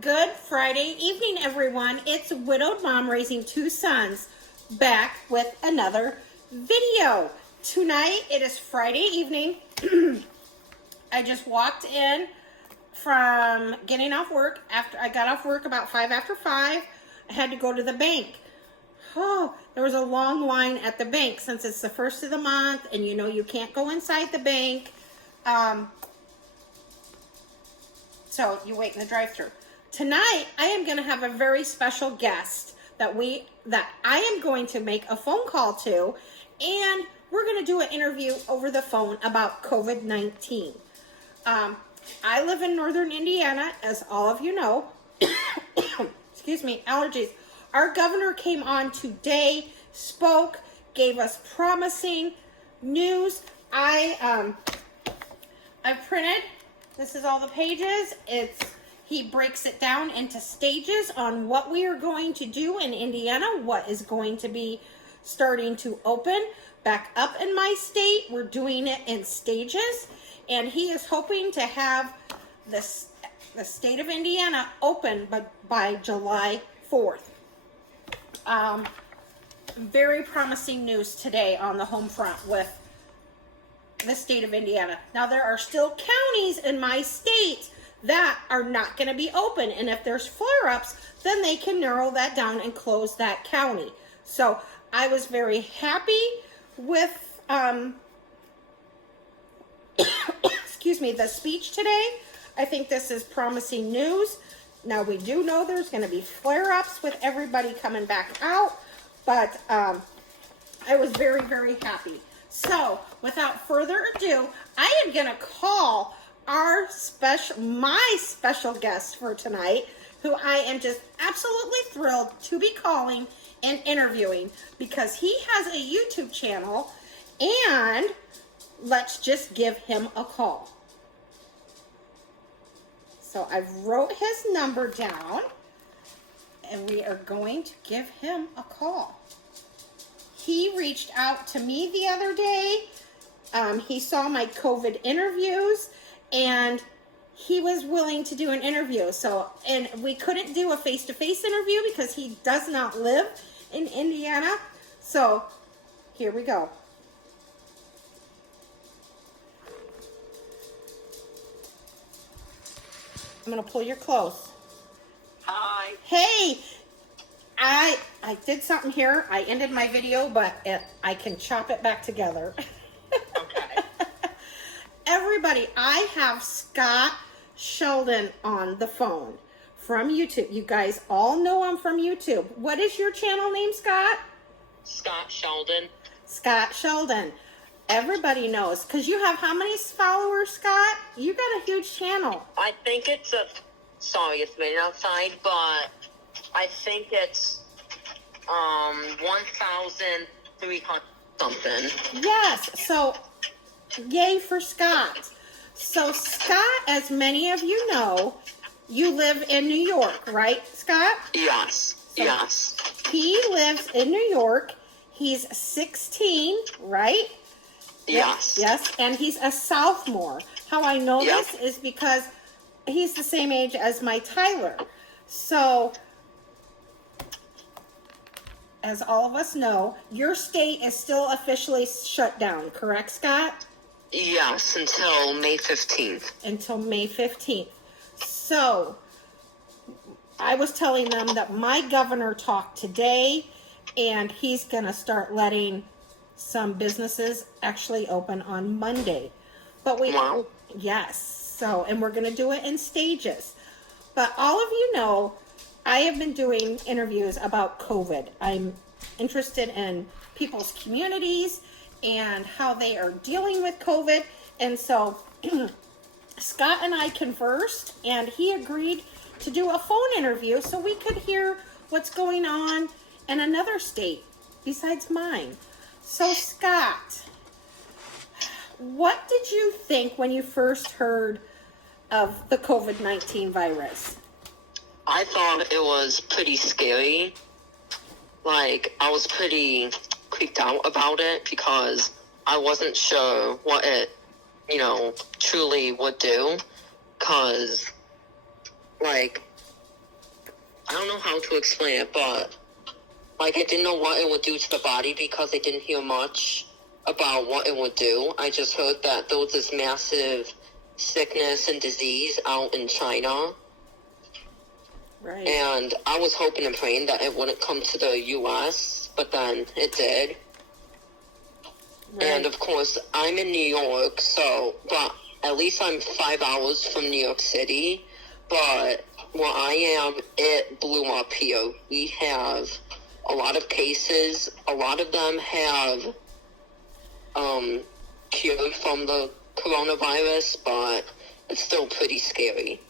Good Friday evening, everyone. It's Widowed Mom Raising Two Sons back with another video. Tonight, it is Friday evening. I just walked in from getting off work. After I got off work about 5 after 5, I had to go to the bank. Oh, there was a long line at the bank since it's the first of the month and you know you can't go inside the bank. So you wait in the drive-thru. Tonight, I am going to have a very special guest that I am going to make a phone call to, and we're going to do an interview over the phone about COVID-19. I live in northern Indiana, as all of you know. Excuse me, allergies. Our governor came on today, spoke, gave us promising news. I've printed. This is all the pages. He breaks it down into stages on what we are going to do in Indiana, what is going to be starting to open back up in my state. We're doing it in stages, and he is hoping to have the state of Indiana open by July 4th. Very promising news today on the home front with the state of Indiana. Now, there are still counties in my state that are not going to be open, and if there's flare-ups, then they can narrow that down and close that county. So I was very happy with excuse me, the speech today. I think this is promising news. Now, we do know there's going to be flare-ups with everybody coming back out, but I was very, very happy. So, without further ado, I am going to call my special guest for tonight, who I am just absolutely thrilled to be calling and interviewing because he has a YouTube channel, and let's just give him a call. So I wrote his number down, and we are going to give him a call. He reached out to me the other day. He saw my COVID interviews, and he was willing to do an interview. And we couldn't do a face-to-face interview because he does not live in Indiana. So here we go. I'm going to pull your close. Hi. Hey, I did something here. I ended my video, but I can chop it back together. Okay. Everybody, I have Scott Sheldon on the phone from YouTube. You guys all know I'm from YouTube. What is your channel name, Scott? Scott Sheldon. Scott Sheldon. Everybody knows. Because you have how many followers, Scott? You got a huge channel. I think it's sorry, it's raining outside, but I think it's 1,300 something. Yes. So, yay for Scott. So, Scott, as many of you know, you live in New York, right, Scott? Yes. So yes. He lives in New York. He's 16, right? Yes. Yes, and he's a sophomore. How I know this is because he's the same age as my Tyler. So, as all of us know, your state is still officially shut down, correct, Scott? Yes, until May 15th. Until May 15th. So, I was telling them that my governor talked today, and he's going to start letting some businesses actually open on Monday. But Wow. Yes. So, and we're going to do it in stages. But all of you know, I have been doing interviews about COVID. I'm interested in people's communities and how they are dealing with COVID. And so Scott and I conversed, and he agreed to do a phone interview so we could hear what's going on in another state besides mine. So, Scott, what did you think when you first heard of the COVID-19 virus? I thought it was pretty scary. Like, I was pretty creeped out about it because I wasn't sure what it, truly would do. Because, like, don't know how to explain it, but like I didn't know what it would do to the body because I didn't hear much about what it would do. I just heard that there was this massive sickness and disease out in China. Right. And I was hoping and praying that it wouldn't come to the U.S., but then it did. Right. And, of course, I'm in New York, but at least I'm 5 hours from New York City. But where I am, it blew up here. We have a lot of cases. A lot of them have cured from the coronavirus, but it's still pretty scary.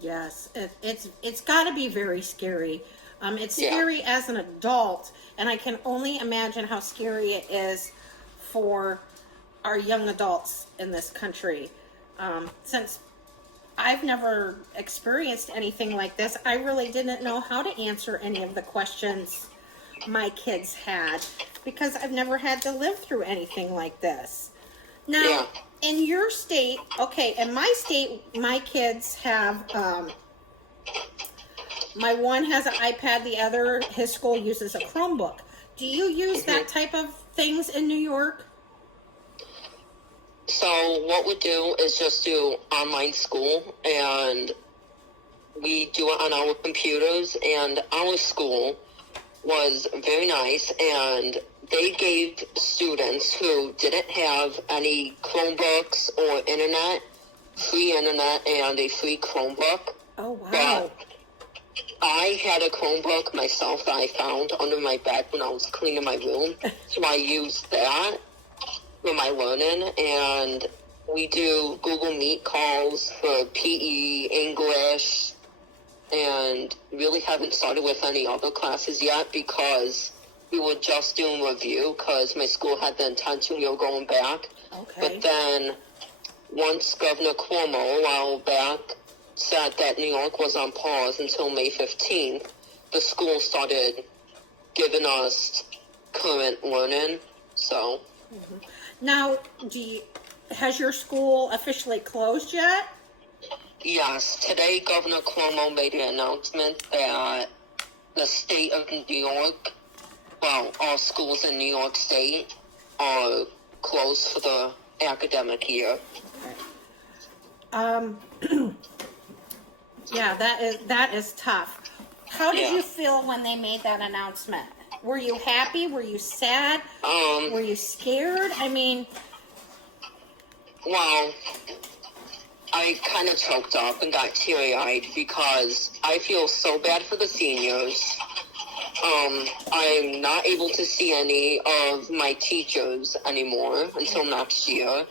Yes, it's got to be very scary. It's scary as an adult, and I can only imagine how scary it is for our young adults in this country. Since I've never experienced anything like this, I really didn't know how to answer any of the questions my kids had because I've never had to live through anything like this. Now, in your state, okay, in my state, my kids have, my one has an iPad, the other, his school uses a Chromebook. Do you use that type of things in New York? So what we do is just do online school, and we do it on our computers, and our school was very nice, and they gave students who didn't have any Chromebooks or internet, free internet and a free Chromebook. Oh, wow. But I had a Chromebook myself that I found under my bed when I was cleaning my room, so I used that for my learning, and we do Google Meet calls for PE, English, and really haven't started with any other classes yet because we were just doing review because my school had the intention we were going back. Okay. But then once Governor Cuomo a while back said that New York was on pause until May 15th, the school started giving us current learning. So. Mm-hmm. Now, has your school officially closed yet? Yes. Today, Governor Cuomo made an announcement that the state of New York, well, all schools in New York State are closed for the academic year. Okay. Yeah, that is tough. How did you feel when they made that announcement? Were you happy? Were you sad? Were you scared? I mean... Well, I kind of choked up and got teary-eyed because I feel so bad for the seniors. I'm not able to see any of my teachers anymore until next year.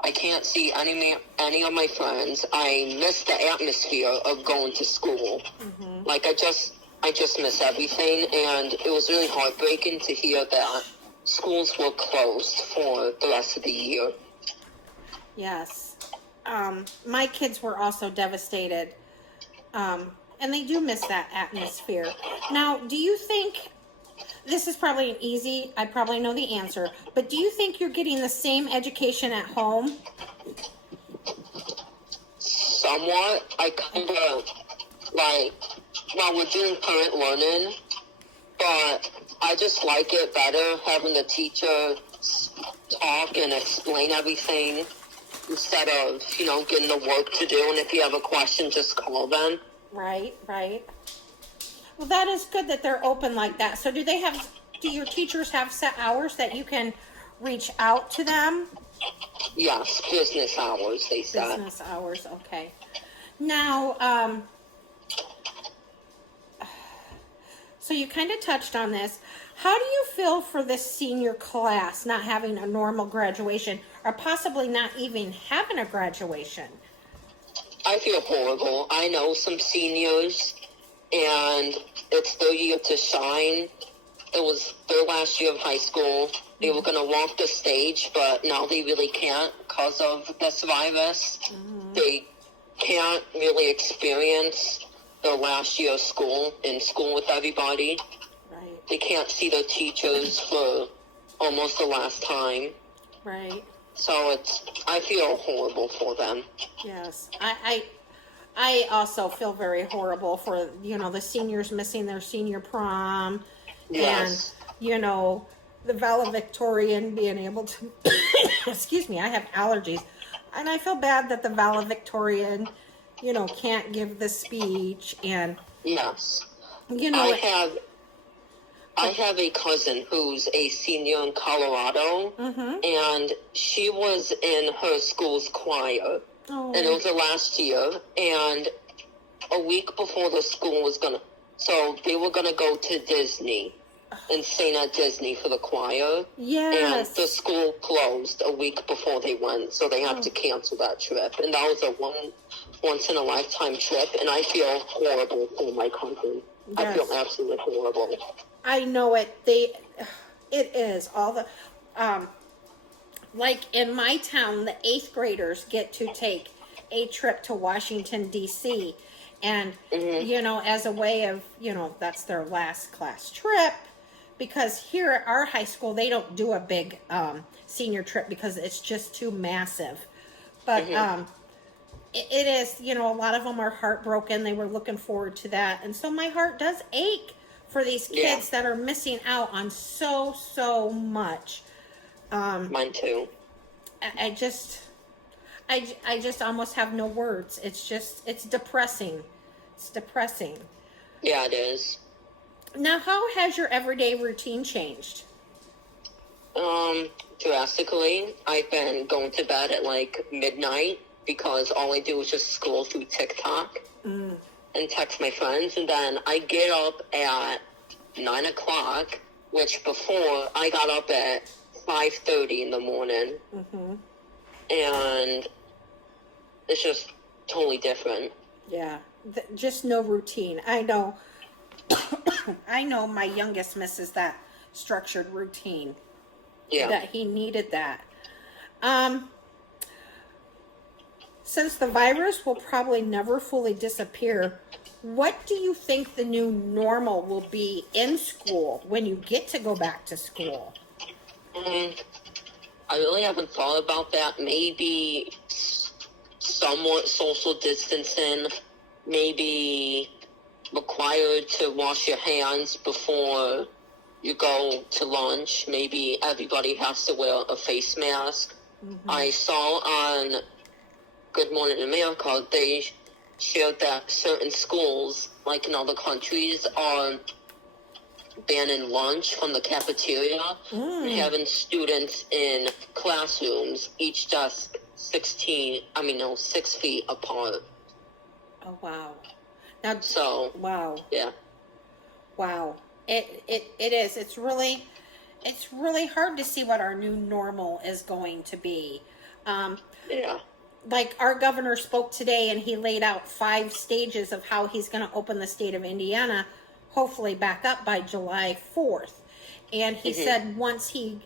I can't see any of my friends. I miss the atmosphere of going to school. Mm-hmm. Like, I just miss everything, and it was really heartbreaking to hear that schools were closed for the rest of the year. Yes. My kids were also devastated, and they do miss that atmosphere. Now, do you think, this is probably an easy, I probably know the answer, but do you think you're getting the same education at home? Somewhat. I kind of, we're doing current learning, but I just like it better having the teacher talk and explain everything instead of, getting the work to do, and if you have a question, just call them. Right. Well, that is good that they're open like that. So do your teachers have set hours that you can reach out to them? Yes, business hours, they said. Business hours, okay. Now, so you kind of touched on this. How do you feel for this senior class not having a normal graduation or possibly not even having a graduation? I feel horrible. I know some seniors, and it's their year to shine. It was their last year of high school. They were going to walk the stage, but now they really can't because of this virus. Mm-hmm. They can't really experience their last year of school, in school with everybody. Right. They can't see their teachers for almost the last time. Right. So I feel horrible for them. Yes. I also feel very horrible for, the seniors missing their senior prom. Yes. And, the valedictorian being able to, excuse me, I have allergies. And I feel bad that the valedictorian, can't give the speech. And, Yes. you I know, have a cousin who's a senior in Colorado, and she was in her school's choir, and it was her last year, and a week before the school was so they were gonna go to Disney and sing at Disney for the choir, and the school closed a week before they went, so they had to cancel that trip, and that was a once in a lifetime trip, and I feel horrible for my cousin. Yes. I feel absolutely horrible. I know it. It is all the, like in my town, the 8th graders get to take a trip to Washington, D.C. And, as a way of, that's their last class trip, because here at our high school, they don't do a big senior trip because it's just too massive. But it is, a lot of them are heartbroken. They were looking forward to that. And so my heart does ache for these kids that are missing out on so much. Mine too. I just almost have no words. It's depressing. It's depressing. Yeah, it is. Now, how has your everyday routine changed? Drastically. I've been going to bed at like midnight because all I do is just scroll through TikTok and text my friends, and then I get up at 9 o'clock, which before I got up at 5:30 in the morning, and it's just totally different. Yeah, just no routine. I know. I know my youngest misses that structured routine. Yeah. That he needed that. Since the virus will probably never fully disappear, what do you think the new normal will be in school when you get to go back to school? I really haven't thought about that. Maybe somewhat social distancing, maybe required to wash your hands before you go to lunch. Maybe everybody has to wear a face mask. I saw on Good Morning America, they shared that certain schools, like in other countries, are banning lunch from the cafeteria and having students in classrooms, each desk 6 feet apart. Oh, wow. Now, wow. Yeah. Wow. It is. It's really hard to see what our new normal is going to be. Yeah. Like our governor spoke today and he laid out 5 stages of how he's going to open the state of Indiana, hopefully back up by July 4th. And he said once he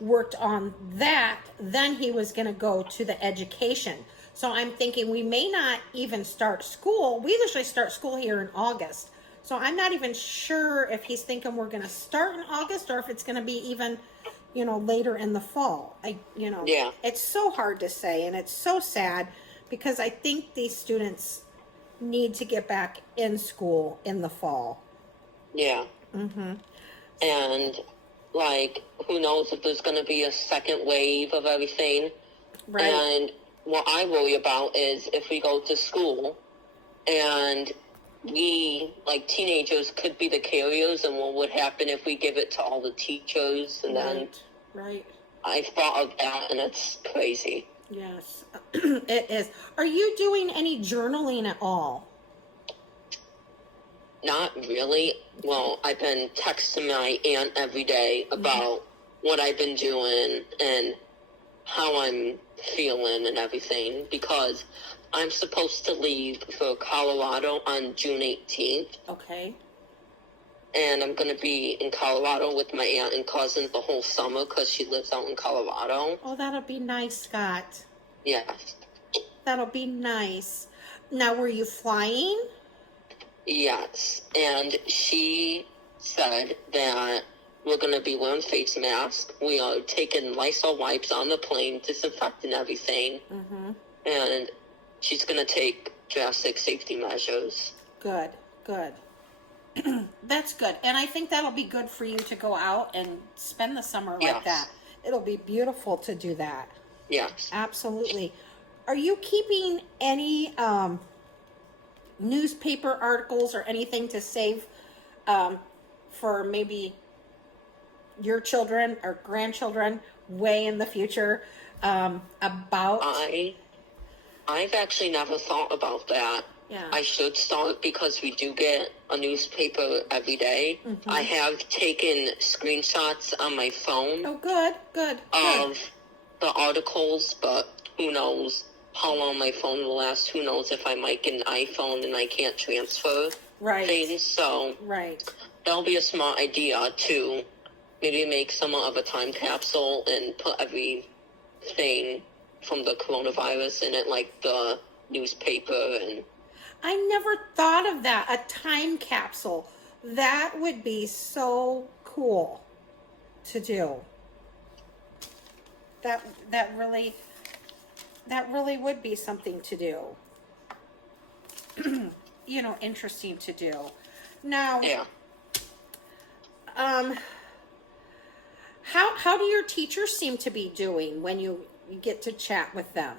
worked on that, then he was going to go to the education. So I'm thinking we may not even start school. We usually start school here in August. So I'm not even sure if he's thinking we're going to start in August or if it's going to be even, later in the fall. Yeah. It's so hard to say, and it's so sad because I think these students need to get back in school in the fall. Yeah. And, who knows if there's going to be a second wave of everything. Right. And what I worry about is if we go to school and we, teenagers, could be the carriers, and what would happen if we give it to all the teachers, and then... Right. I thought of that, and it's crazy. Yes, it is. Are you doing any journaling at all? Not really. Well, I've been texting my aunt every day about what I've been doing and how I'm feeling and everything, because I'm supposed to leave for Colorado on June 18th. Okay. And I'm going to be in Colorado with my aunt and cousins the whole summer because she lives out in Colorado. Oh, that'll be nice, Scott. Yes. That'll be nice. Now, were you flying? Yes. And she said that we're going to be wearing face masks. We are taking Lysol wipes on the plane, disinfecting everything. And she's going to take drastic safety measures. Good, good. That's good. And I think that'll be good for you to go out and spend the summer like Yes. that. It'll be beautiful to do that. Yes. Absolutely. Are you keeping any newspaper articles or anything to save for maybe your children or grandchildren way in the future about... I've actually never thought about that. Yeah. I should start because we do get a newspaper every day. Mm-hmm. I have taken screenshots on my phone Oh, good. of the articles, but who knows how long my phone will last. Who knows if I might get an iPhone and I can't transfer things. So Right. that'll be a smart idea to maybe make somewhat of a time capsule and put everything from the coronavirus in it, like the newspaper. And I never thought of that. A time capsule. That would be so cool to do. That really would be something to do. Interesting to do. Now, yeah. How do your teachers seem to be doing when you get to chat with them?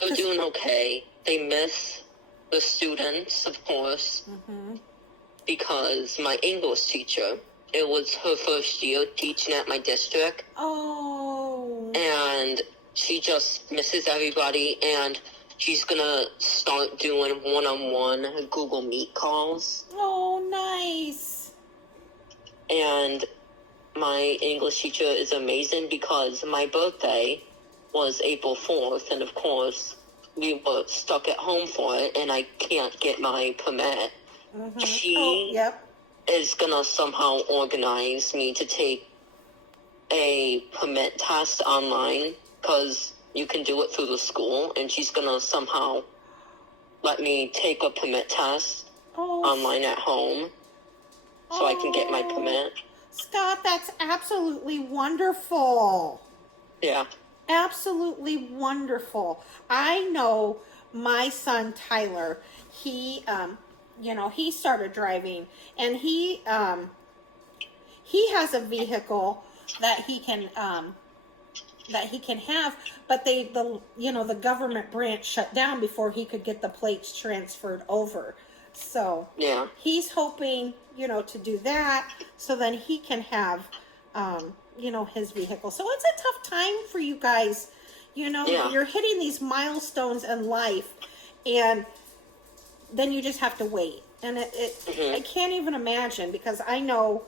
They're doing okay. They miss the students, of course, because my English teacher, it was her first year teaching at my district. Oh. And she just misses everybody, and she's going to start doing one-on-one Google Meet calls. Oh, nice. And my English teacher is amazing because my birthday was April 4th, and of course, we were stuck at home for it, and I can't get my permit. Mm-hmm. She is going to somehow organize me to take a permit test online, because you can do it through the school, and she's going to somehow let me take a permit test online at home so I can get my permit. Scott, that's absolutely wonderful. Yeah. Absolutely wonderful. I know my son Tyler, he started driving, and he has a vehicle that he can have, but the government branch shut down before he could get the plates transferred over. So he's hoping, to do that, so then he can have, his vehicle. So it's a tough time for you guys. You're hitting these milestones in life, and then you just have to wait. And I can't even imagine, because I know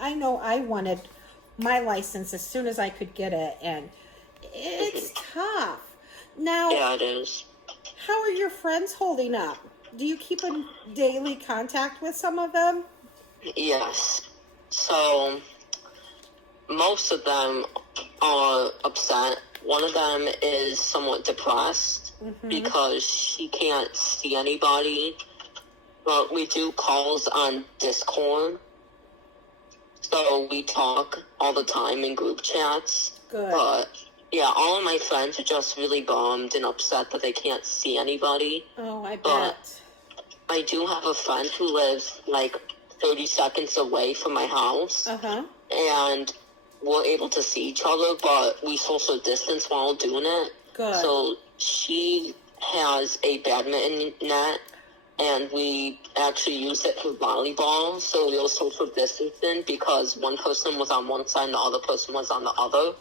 I wanted my license as soon as I could get it, and it's tough. Now, yeah, it is. How are your friends holding up? Do you keep in daily contact with some of them? Yes. So, most of them are upset. One of them is somewhat depressed because she can't see anybody. But we do calls on Discord. So we talk all the time in group chats. Good. But, yeah, all of my friends are just really bummed and upset that they can't see anybody. Oh, I bet. But I do have a friend who lives, 30 seconds away from my house. And we're able to see each other, but we social distance while doing it. Good. So she has a badminton net, and we actually use it for volleyball. So we were social distancing because one person was on one side and the other person was on the other.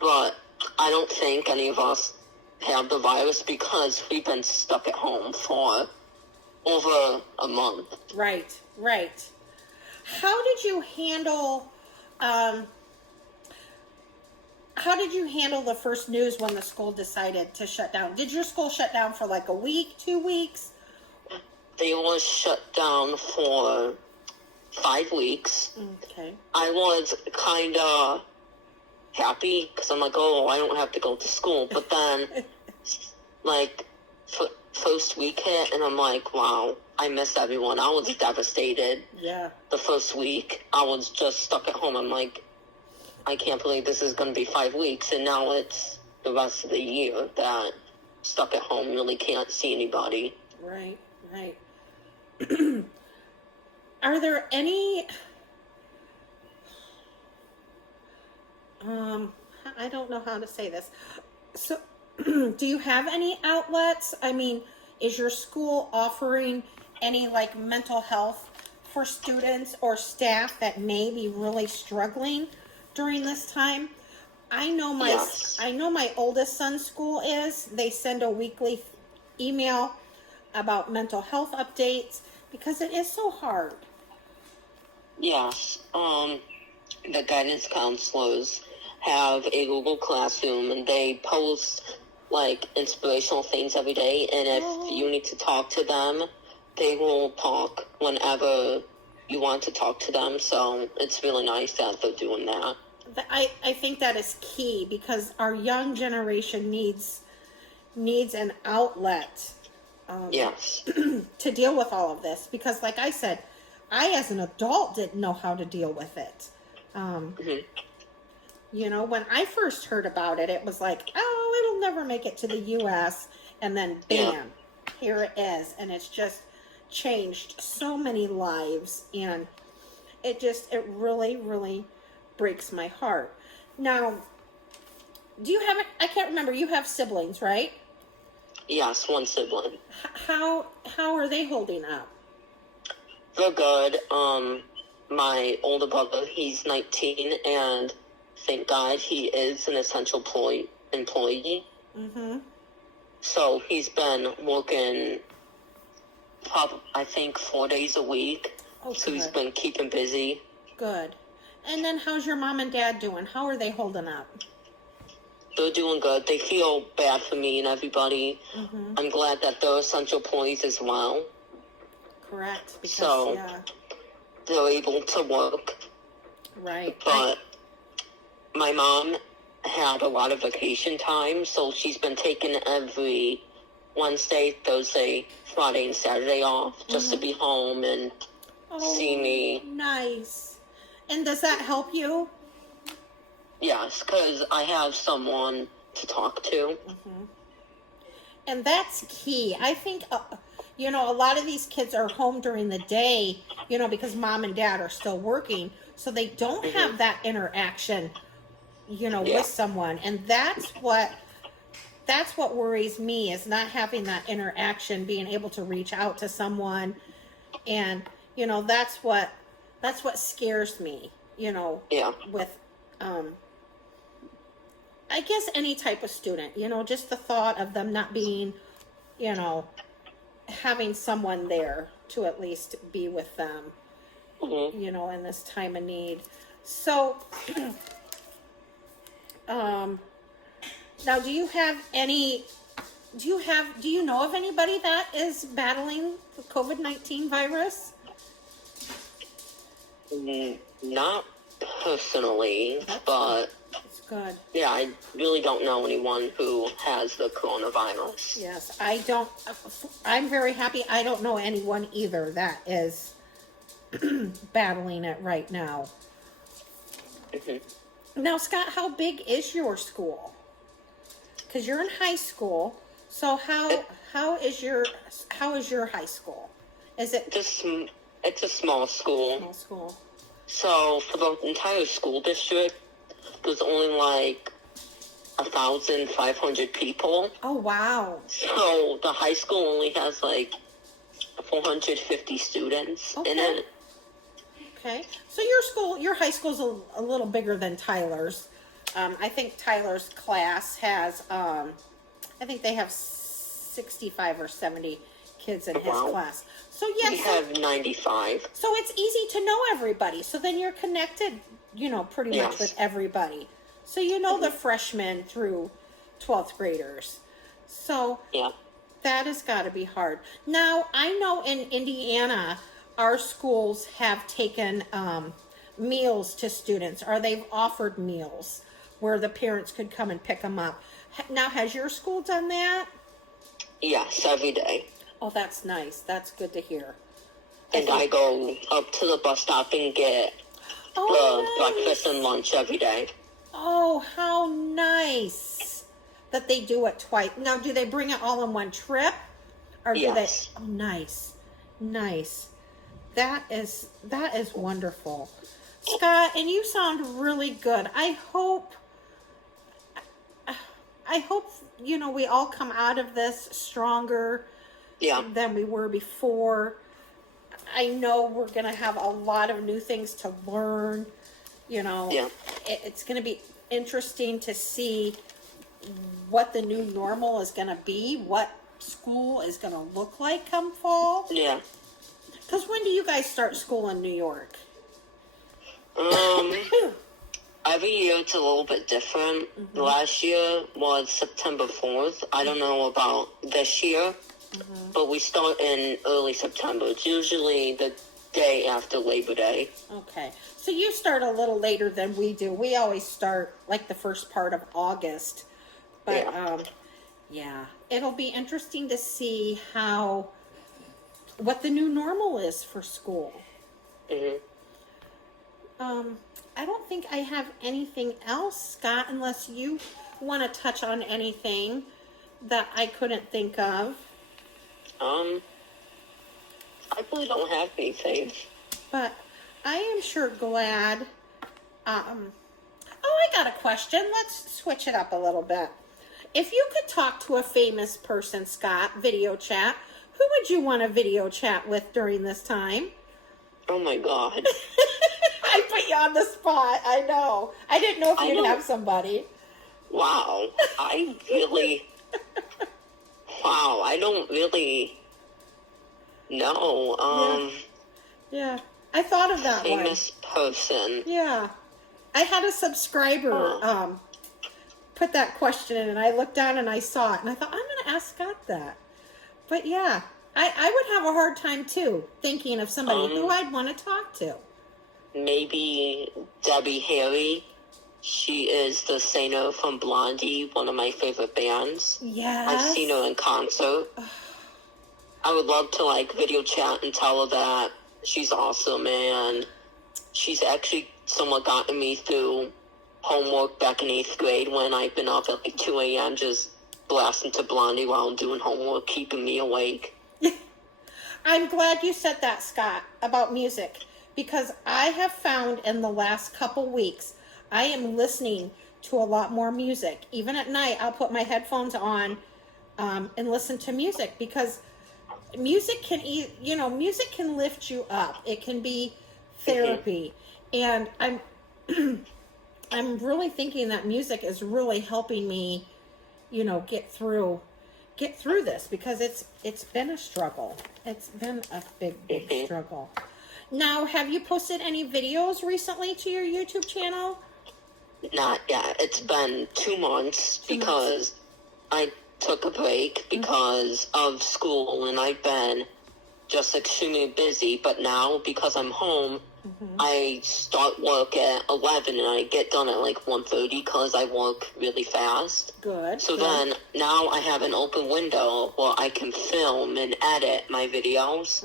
But I don't think any of us have the virus because we've been stuck at home for over a month. Right. How did you handle the first news when the school decided to shut down? Did your school shut down for a week, 2 weeks? They were shut down for 5 weeks. Okay. I was kind of happy because I'm like, oh, I don't have to go to school. But then, first week hit, and I'm like, wow, I missed everyone. I was devastated. Yeah. The first week, I was just stuck at home. I'm like, I can't believe this is going to be 5 weeks, and now it's the rest of the year that stuck at home, really can't see anybody. Right. Are there any, I don't know how to say this. So, do you have any outlets? I mean, is your school offering any like mental health for students or staff that may be really struggling during this time? Yes. I know my oldest son's school is. They send a weekly email about mental health updates because it is so hard. Yes. The guidance counselors have a Google Classroom, and they post like inspirational things every day. And if you need to talk to them, they will talk whenever you want to talk to them. So it's really nice that they're doing that. I think that is key because our young generation needs an outlet Yes. to deal with all of this. Because like I said, I as an adult didn't know how to deal with it. You know, when I first heard about it, it was like, oh, it'll never make it to the U.S. And then bam, here it is. And it's just changed so many lives. And it really, really breaks my heart. Now, do you have, I can't remember, you have siblings, right? Yes, one sibling. How are they holding up? They're good. My older brother, he's 19, and thank God he is an essential employee. Mm-hmm. So he's been working, I think, 4 days a week. Oh, so he's good. been keeping busy. Good. And then how's your mom and dad doing? How are they holding up? They're doing good. They feel bad for me and everybody. Mm-hmm. I'm glad that they're essential employees as well. Correct. Because, So they're able to work. Right. But my mom had a lot of vacation time, so she's been taking every Wednesday, Thursday, Friday, and Saturday off just to be home and see me. Nice. And does that help you? Yes, because I have someone to talk to. Mm-hmm. And that's key. I think, you know, a lot of these kids are home during the day, you know, because mom and dad are still working. So they don't have that interaction, you know, with someone. And that's what worries me, is not having that interaction, being able to reach out to someone. And, you know, that's what scares me, you know, with, I guess any type of student, you know, just the thought of them not being, you know, having someone there to at least be with them, you know, in this time of need. So, now do you know of anybody that is battling the COVID-19 virus? Not personally, but It's good. yeah, I really don't know anyone who has the coronavirus. Yes, I'm very happy. I don't know anyone either that is battling it right now. Now, Scott, how big is your school? Because you're in high school. So how is your high school? Is it It's a small school. small school? So for the entire school district, there's only like 1,500 people. Oh, wow. So the high school only has like 450 students in it. Okay. So your high school's a little bigger than Tyler's. I think Tyler's class has, I think they have 65 or 70 kids in his class. So yes, we have 95. So it's easy to know everybody. So then you're connected, you know, pretty much with everybody. So you know the freshmen through 12th graders. So that has got to be hard. Now, I know in Indiana, our schools have taken meals to students, or they've offered meals where the parents could come and pick them up. Now, has your school done that? Yes, every day. Oh, that's nice. That's good to hear. And I go up to the bus stop and get the breakfast and lunch every day. Oh, how nice. that they do it twice. Now, do they bring it all in one trip? Or do Yes. they? Oh, nice. Nice. That is wonderful. Scott, and you sound really good. I hope, we all come out of this stronger than we were before. I know we're going to have a lot of new things to learn. It's going to be interesting to see what the new normal is going to be, what school is going to look like come fall. Yeah. Because when do you guys start school in New York? Every year it's a little bit different. Mm-hmm. Last year was September 4th. I don't know about this year, but we start in early September. It's usually the day after Labor Day. Okay. So you start a little later than we do. We always start like the first part of August. But, it'll be interesting to see what the new normal is for school. Mm-hmm. I don't think I have anything else, Scott, unless you want to touch on anything that I couldn't think of. I really don't have anything. But I am sure glad. I got a question. Let's switch it up a little bit. If you could talk to a famous person, Scott, video chat, who would you want to video chat with during this time? Oh my God. I put you on the spot. I know. I didn't know if you'd have somebody. Wow. I don't really know. Yeah. I thought of that famous person. Yeah. I had a subscriber put that question in, and I looked down and I saw it, and I thought, I'm going to ask Scott that. But yeah, I would have a hard time, too, thinking of somebody who I'd want to talk to. Maybe Debbie Harry. She is the singer from Blondie, one of my favorite bands. Yes. I've seen her in concert. I would love to, video chat and tell her that she's awesome, and she's actually somewhat gotten me through homework back in 8th grade when I've been up at 2 a.m. just blasting to Blondie while I'm doing homework, keeping me awake. I'm glad you said that, Scott, about music, because I have found in the last couple weeks, I am listening to a lot more music. Even at night, I'll put my headphones on and listen to music, because music can lift you up. It can be therapy. And I'm really thinking that music is really helping me, get through this, because it's been a struggle. It's been a big struggle. Now, have you posted any videos recently to your YouTube channel? Not yet. It's been 2 months because I took a break because of school, and I've been just extremely busy. But now, because I'm home, I start work at 11 and I get done at 1:30 because I work really fast. Good. So then now I have an open window where I can film and edit my videos.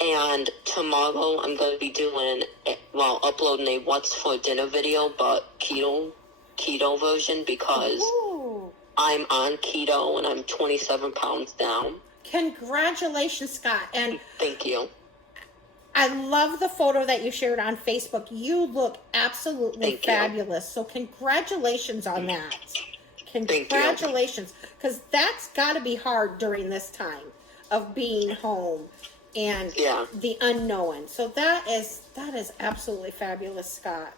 And tomorrow I'm going to be uploading a what's for dinner video, but keto version, because I'm on keto and I'm 27 pounds down. Congratulations, Scott. And thank you. I love the photo that you shared on Facebook. You look absolutely fabulous. So congratulations on that. Congratulations. Because that's got to be hard during this time of being home and the unknown. So that is absolutely fabulous, Scott.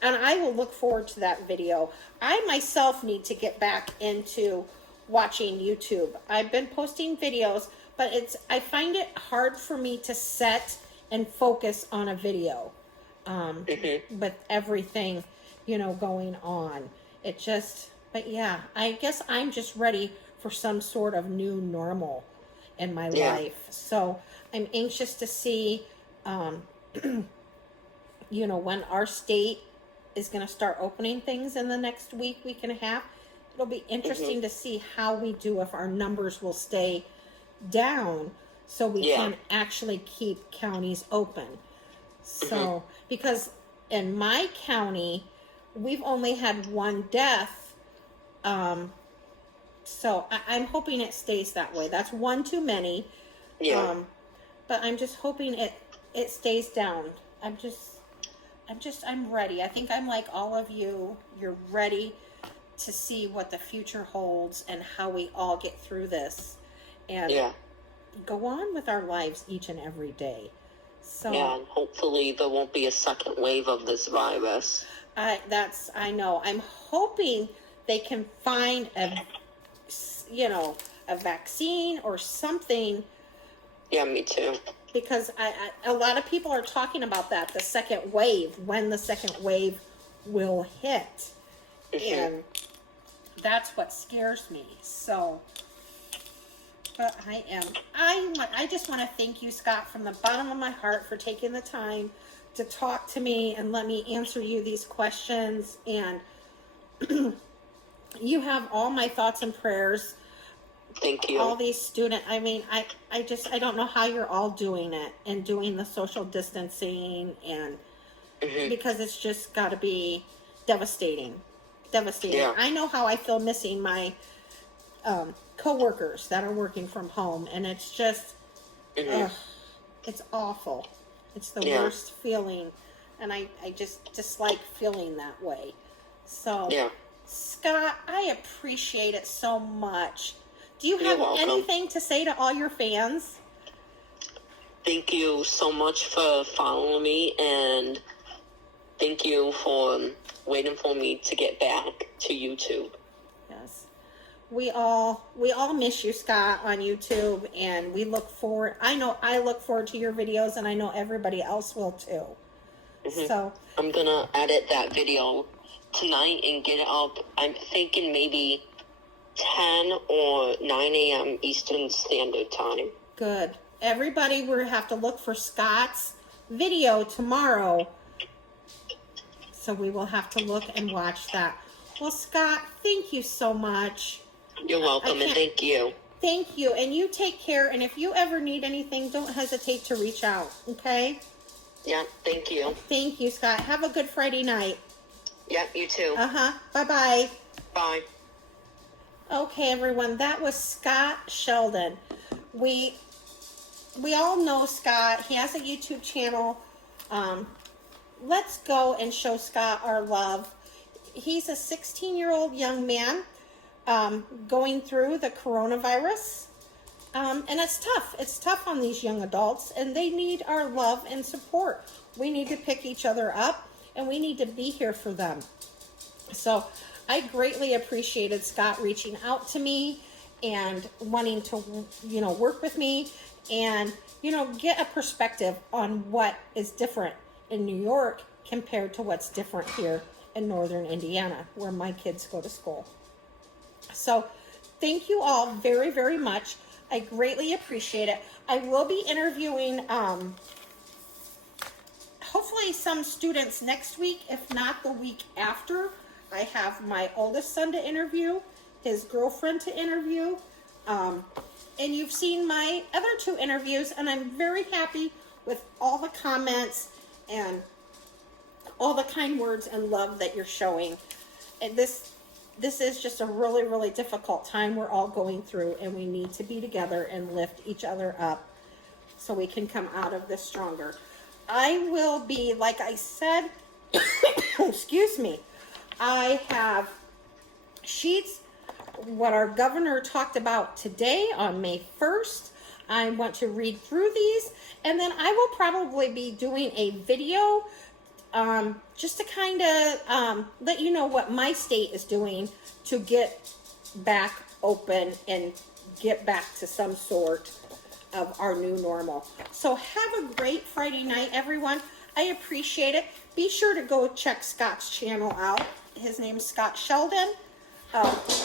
And I will look forward to that video. I myself need to get back into watching YouTube. I've been posting videos, but I find it hard for me to set and focus on a video with everything, going on. But yeah, I guess I'm just ready for some sort of new normal in my life. So I'm anxious to see, when our state is going to start opening things in the next week and a half. It'll be interesting to see how we do, if our numbers will stay down so we can actually keep counties open. So, because in my county, we've only had one death So I'm hoping it stays that way. That's one too many. Yeah. But I'm just hoping it stays down. I'm ready. I think I'm like all of you. You're ready to see what the future holds and how we all get through this and go on with our lives each and every day. So yeah, and hopefully there won't be a second wave of this virus. I know. I'm hoping they can find a vaccine or something. Yeah, me too. Because a lot of people are talking about that, the second wave, when the second wave will hit. And that's what scares me. So, but I just want to thank you, Scott, from the bottom of my heart for taking the time to talk to me and let me answer you these questions. And you have all my thoughts and prayers. Thank you. All these students, I mean, I don't know how you're all doing it and doing the social distancing and because it's just got to be devastating. Yeah. I know how I feel missing my coworkers that are working from home, and it's just, it's awful. It's the worst feeling, and I just dislike feeling that way. So, Scott, I appreciate it so much. Do you have anything to say to all your fans? Thank you so much for following me, and thank you for waiting for me to get back to YouTube. Yes. We all miss you, Scott, on YouTube, and we look forward. I know I look forward to your videos, and I know everybody else will too. So I'm gonna edit that video tonight and get it up. I'm thinking maybe 10 or 9 a.m. Eastern Standard Time. Good. Everybody will have to look for Scott's video tomorrow. So we will have to look and watch that. Well, Scott, thank you so much. You're welcome, and thank you. Thank you, and you take care. And if you ever need anything, don't hesitate to reach out, okay? Yeah, thank you. Thank you, Scott. Have a good Friday night. Yeah, you too. Bye-bye. Bye. Okay, everyone, that was Scott Sheldon. We all know Scott. He has a YouTube channel. Let's go and show Scott our love. He's a 16-year-old young man going through the coronavirus. And it's tough. It's tough on these young adults, and they need our love and support. We need to pick each other up, and we need to be here for them. So I greatly appreciated Scott reaching out to me and wanting to, work with me and, get a perspective on what is different in New York compared to what's different here in Northern Indiana, where my kids go to school. So thank you all very, very much. I greatly appreciate it. I will be interviewing, hopefully some students next week, if not the week after. I have my oldest son to interview, his girlfriend to interview, and you've seen my other 2 interviews, and I'm very happy with all the comments and all the kind words and love that you're showing. And this is just a really, really difficult time we're all going through, and we need to be together and lift each other up so we can come out of this stronger. I will be, like I said, excuse me, I have sheets, what our governor talked about today on May 1st. I want to read through these, and then I will probably be doing a video just to kind of let you know what my state is doing to get back open and get back to some sort of our new normal. So have a great Friday night, everyone. I appreciate it. Be sure to go check Scott's channel out. His name's Scott Sheldon.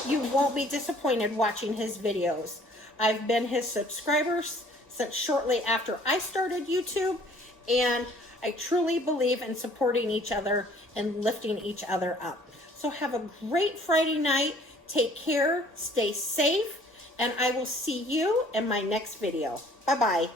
You won't be disappointed watching his videos. I've been his subscriber since shortly after I started YouTube, and I truly believe in supporting each other and lifting each other up. So have a great Friday night. Take care, stay safe, and I will see you in my next video. Bye-bye.